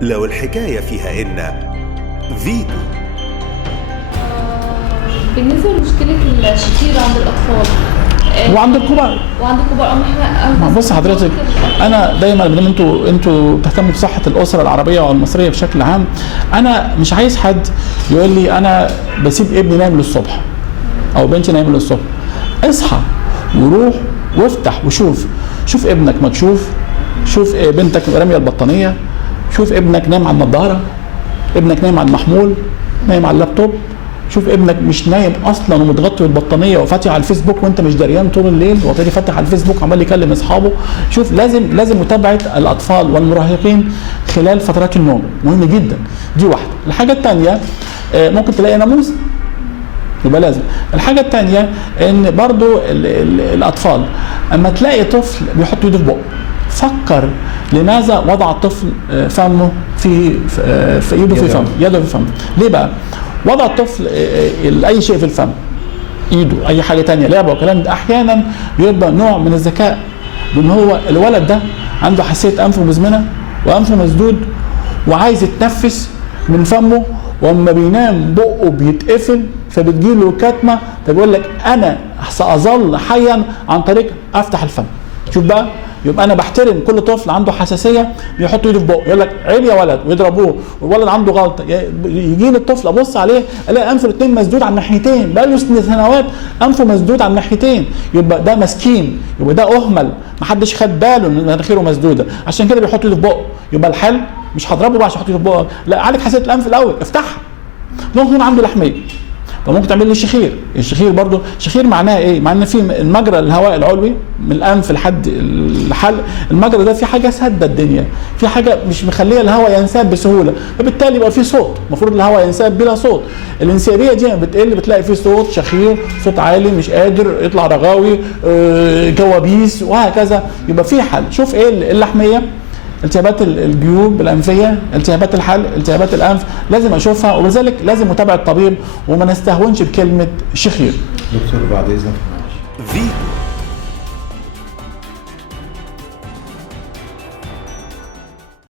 لو الحكاية فيها إن فيتو. بالنسبة لمشكلة الشخير عند الأطفال وعند الكبار. بص حضرتك، انا دايما بدل انتوا بتهتموا بصحه الاسره العربيه والمصريه بشكل عام، انا مش عايز حد يقول لي انا بسيب ابني نايم للصبح او بنتي نايم للصبح. اصحى وروح وافتح وشوف، شوف ابنك مكشوف، شوف بنتك راميه البطانيه، شوف ابنك نايم على النضاره، ابنك نايم على المحمول، نايم على اللابتوب، شوف ابنك مش نايم اصلا ومتغطي بالبطانيه وفاتح على الفيسبوك وانت مش دريان طول الليل، وتاني فاتح على الفيسبوك عمال يكلم اصحابه. شوف، لازم متابعه الاطفال والمراهقين خلال فترات النوم، مهم جدا. دي واحده. الحاجه الثانيه ممكن تلاقي ناموس، يبقى لازم. الحاجه الثانيه ان برضو الاطفال اما تلاقي طفل بيحط ايده في بقه، فكر لماذا وضع الطفل فمه في ايده في فمه، يده في فمه. ليه بقى؟ وضع الطفل اي شيء في الفم، ايده، اي حاجه ثانيه، لعبه وكلام ده، احيانا بيبقى نوع من الذكاء، بان هو الولد ده عنده حساسيه انف مزمنه وانفه مسدود وعايز يتنفس من فمه، واما بينام بقه بيتقفل فبتجيله كتمه، فبيقول لك انا ساظل حيا عن طريق افتح الفم. شوف بقى، يبقى انا بحترم كل طفل عنده حساسيه بيحط ايده في بقه، يقول لك عيب يا ولد ويضربوه، والولد عنده غلطه، يجي لي الطفل ابص عليه الاقي انفه الاثنين مسدود على الناحيتين، بقى له سنوات انفه مسدود على الناحيتين، يبقى ده مسكين، يبقى ده اهمل، ما حدش خد باله ان مناخيره مسدوده، عشان كده بيحط ايده في بقه. يبقى الحل مش هضربه بقى عشان يحط ايده في بقه، لا، عالج حساسيه الانف الاول، افتحها. ممكن يكون عنده لحميه، فممكن تعمل له شخير. الشخير برضو، شخير معناه ايه؟ معناه في المجرى الهواء العلوي من الانف لحد الحلق، المجرى ده في حاجه سادة الدنيا، في حاجه مش مخليه الهواء ينساب بسهوله، فبالتالي يبقى في صوت، المفروض الهواء ينساب بلا صوت. الانسيابيه دي بتقل، بتلاقي في صوت شخير، صوت عالي مش قادر يطلع، رغاوي، جوابيس وهكذا. يبقى في حل. شوف ايه اللحميه، التهابات الجيوب الانفيه، التهابات الحلق، التهابات الانف، لازم اشوفها، ولذلك لازم متابعه الطبيب وما نستهونش بكلمه شخير. دكتور بعد اذنك فيتو.